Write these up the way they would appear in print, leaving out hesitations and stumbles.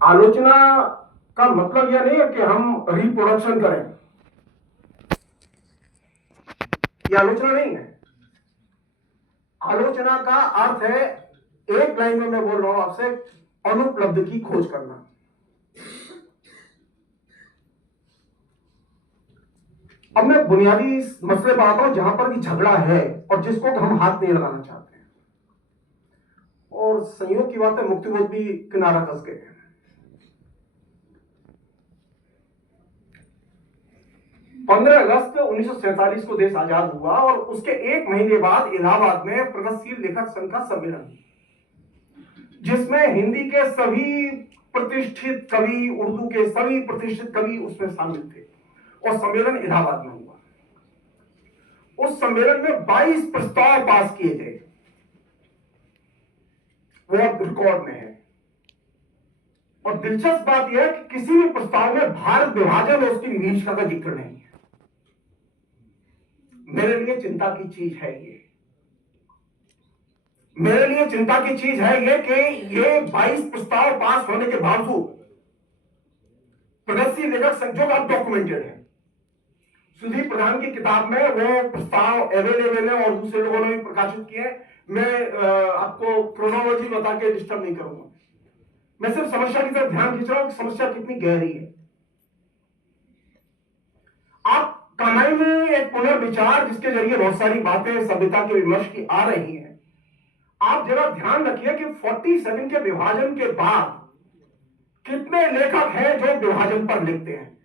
आलोचना का मतलब यह नहीं है कि हम रिप्रोडक्शन करें, यह आलोचना नहीं है। आलोचना का अर्थ है, एक लाइन में मैं बोल रहा हूं आपसे, अनुपलब्ध की खोज करना। अब मैं बुनियादी मसले पर आता हूं जहां पर कि झगड़ा है और जिसको हम हाथ नहीं लगाना चाहते हैं। और संयोग की बात है, मुक्तिबोध भी किनारा कस गए हैं। 15 अगस्त 1947 को देश आजाद हुआ और उसके एक महीने बाद इलाहाबाद में प्रगतिशील लेखक संघ का सम्मेलन, जिसमें हिंदी के सभी प्रतिष्ठित कवि, उर्दू के सभी प्रतिष्ठित कवि उसमें शामिल थे और सम्मेलन इलाहाबाद में हुआ। उस सम्मेलन में 22 प्रस्ताव पास किए गए, वो अब रिकॉर्ड में है। और दिलचस्प बात यह है कि किसी भी प्रस्ताव में भारत विभाजन और उसकी विभीषिका का जिक्र नहीं है। मेरे लिए चिंता की चीज है ये, मेरे लिए चिंता की चीज है ये कि ये 22 प्रस्ताव पास होने के बावजूद प्रगतिशील लेखक संघ जो अब डॉक्यूमेंटेड है, सुधीर प्रधान की किताब में वो प्रस्ताव अवेलेबल है और दूसरे लोगों ने भी प्रकाशित किए हैं। मैं आपको क्रोनोलॉजी बता के डिस्टर्ब नहीं करूंगा, मैं सिर्फ समस्या की तरफ ध्यान खींच रहा हूं कि समस्या कितनी गहरी है। आप कमाई में एक पुनर्विचार जिसके जरिए बहुत सारी बातें सभ्यता के विमर्श की आ रही हैं, आप जरा ध्यान रखिए कि 47 के विभाजन के बाद कितने लेखक हैं जो विभाजन पर लिखते हैं।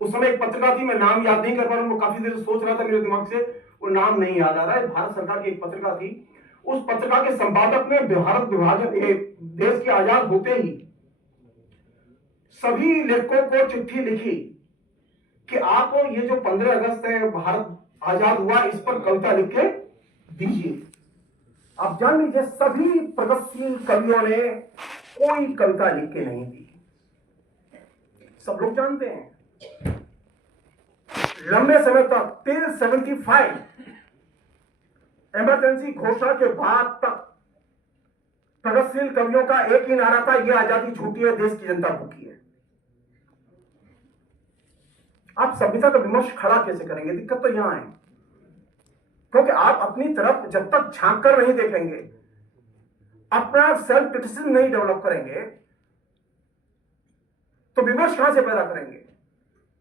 उस समय एक पत्रिका थी, मैं नाम याद नहीं कर पा रहा हूं, काफी देर सोच रहा था, मेरे दिमाग से वो नाम नहीं याद आ रहा है। भारत सरकार की एक पत्रिका थी, उस पत्रिका के संपादक ने भारत विभाजन देश के आजाद होते ही सभी लेखकों को चिट्ठी लिखी कि आप ये जो 15 अगस्त है, भारत आजाद हुआ, इस पर कविता लिख के दीजिए। आप जान लीजिए, सभी प्रगतिशील कवियों ने कोई कविता लिख के नहीं दी। सब लोग जानते हैं, लंबे समय तक टिल 75 इमरजेंसी घोषणा के बाद तक प्रगतिशील कवियों का एक ही नारा था, यह आजादी झूठी है, देश की जनता भूखी है। आप सभ्यता का विमर्श खड़ा कैसे करेंगे? दिक्कत तो यहां है, क्योंकि आप अपनी तरफ जब तक झांक कर नहीं देखेंगे, अपना सेल्फ क्रिटिसिज्म नहीं डेवलप करेंगे, तो विमर्श कहां से पैदा करेंगे?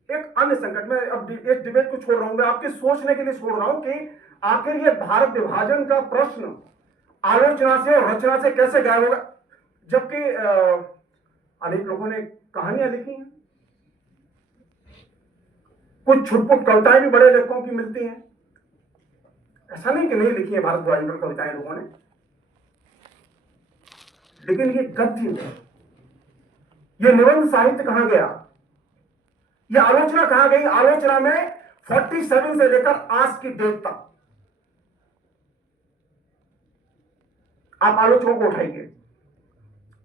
एक अन्य संकट में, अब इस डिबेट को छोड़ रहा हूं, मैं आपके सोचने के लिए छोड़ रहा हूं कि आखिर ये भारत विभाजन का प्रश्न आलोचना से और रचना से कैसे गायब होगा, जबकि अनेक लोगों ने कहानियां लिखी हैं, कुछ छुटपुट कविताएं भी बड़े लेखकों की मिलती हैं। ऐसा नहीं कि नहीं लिखी है भारत विभाजन पर कविताएं लोगों ने, लेकिन ये गद्य, ये निबंध साहित्य कहां गया? ये आलोचना कहां गई? आलोचना में 47 से लेकर आज की डेट तक आप आलोचकों को उठाइए,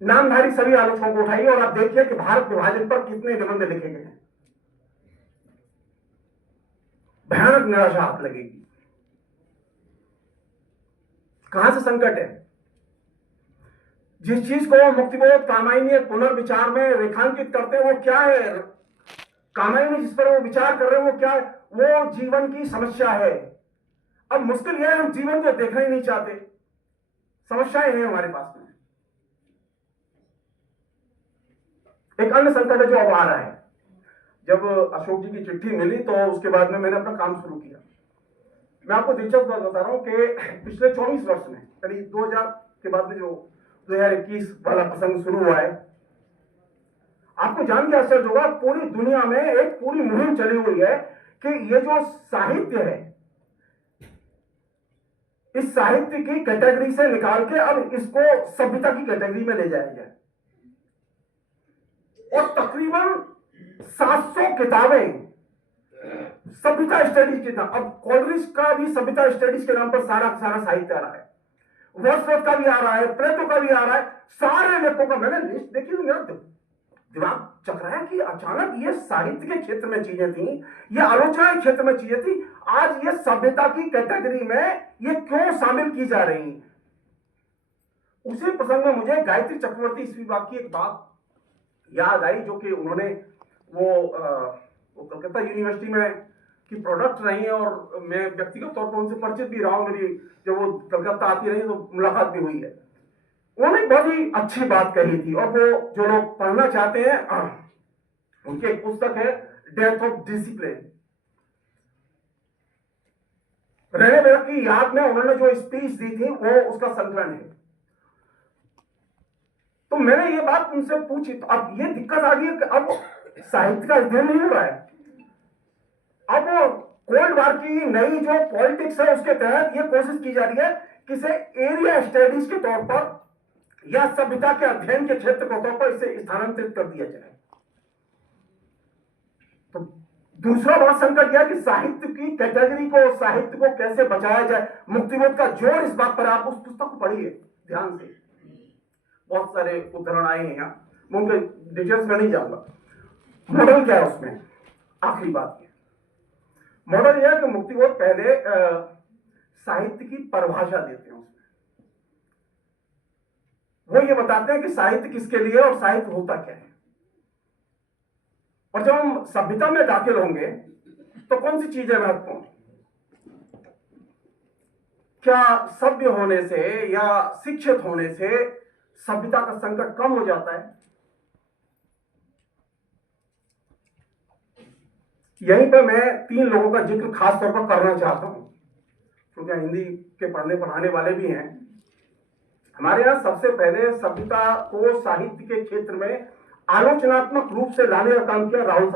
नामधारी सभी आलोचकों को उठाइए और आप देखिए कि भारत विभाजन पर कितने निबंध लिखे गए हैं। भयानक निराशा आप लगेगी। कहां से संकट है? जिस चीज को मुक्तिबोध कामायनी पुनर्विचार में रेखांकित करते हैं, वो क्या है? कामायनी जिस पर वो विचार कर रहे हैं, वो क्या है? वो जीवन की समस्या है। अब मुश्किल यह है, हम जीवन को देखना ही नहीं चाहते, समस्याएं हैं हमारे पास में। एक अन्य संकट है जो अब आ रहा है। जब अशोक जी की चिट्ठी मिली तो उसके बाद में मैंने अपना काम शुरू किया। मैं आपको दिलचस्प बात बता रहा हूं कि पिछले 24 वर्ष में, यानी 2000 के बाद में जो 2021 वाला प्रसंग शुरू हुआ है, आपको जान के आश्चर्य होगा, पूरी दुनिया में एक पूरी मुहिम चली हुई है कि ये जो साहित्य है, इस साहित्य की कैटेगरी से निकाल के अब इसको सभ्यता की कैटेगरी में ले जाया जाए। और तकरीबन 700 किताबें सभ्यता स्टडीज की, अब कॉलरिज का भी सभ्यता स्टडीज के नाम पर सारा साहित्य आ रहा है, वर्ड्सवर्थ का भी आ रहा है, प्लेटो का भी आ रहा है, सारे लेखकों का। मैंने लिस्ट देखी, मेरा दिमाग चकराया कि अचानक ये साहित्य के क्षेत्र में चीजें थी, ये आलोचना के क्षेत्र में चीजें थी, आज ये सभ्यता की कैटेगरी में ये क्यों शामिल की जा रही? उसी प्रसंग में मुझे गायत्री चक्रवर्ती स्पिवाक की एक बात याद आई, जो कि उन्होंने वो कलकत्ता यूनिवर्सिटी में की प्रोडक्ट रही है और मैं व्यक्तिगत तौर पर उनसे परिचित भी रहा हूं। मेरी जब वो कलकत्ता आती रही तो मुलाकात भी हुई है। उन्होंने बहुत ही अच्छी बात कही थी, और वो जो लोग पढ़ना चाहते हैं उनकी एक पुस्तक है डेथ ऑफ डिसिप्लिन। रेने बेरक की याद में उन्होंने जो स्पीच दी थी वो उसका संकलन है। तो मैंने ये बात उनसे पूछी, तो अब ये दिक्कत आ गई कि अब साहित्य का अध्ययन नहीं हो रहा है। अब कोल्ड वार की नई जो पॉलिटिक्स है उसके तहत ये कोशिश की जा रही है कि इसे एरिया स्टडीज के तौर पर या सभ्यता के अध्ययन के क्षेत्र के तौर पर इसे स्थानांतरित कर दिया जाए। तो दूसरा बड़ा संकट यह कि साहित्य की कैटेगरी को, साहित्य को कैसे बचाया जाए। मुक्तिबोध का जोर इस बात पर, आप उस पुस्तक को पढ़िए ध्यान से, बहुत सारे उदाहरण आए हैं यहाँ, मैं उनके डिटेल्स में नहीं जाऊंगा। मॉडल क्या है उसमें, आखिरी बात है, मॉडल यह है कि मुक्तिबोध पहले साहित्य की परिभाषा देते हैं। उसमें वो ये बताते हैं कि साहित्य किसके लिए और साहित्य होता क्या है। और जब हम सभ्यता में दाखिल होंगे तो कौन सी चीजें महत्वपूर्ण, क्या सभ्य होने से या शिक्षित होने से सभ्यता का संकट कम हो जाता है। यहीं पर मैं 3 लोगों का जिक्र खास तौर पर करना चाहता हूं, क्योंकि हिंदी के पढ़ने पढ़ाने वाले भी हैं। हमारे यहां सबसे पहले सभ्यता को साहित्य के क्षेत्र में आलोचनात्मक रूप से लाने का काम किया राहुल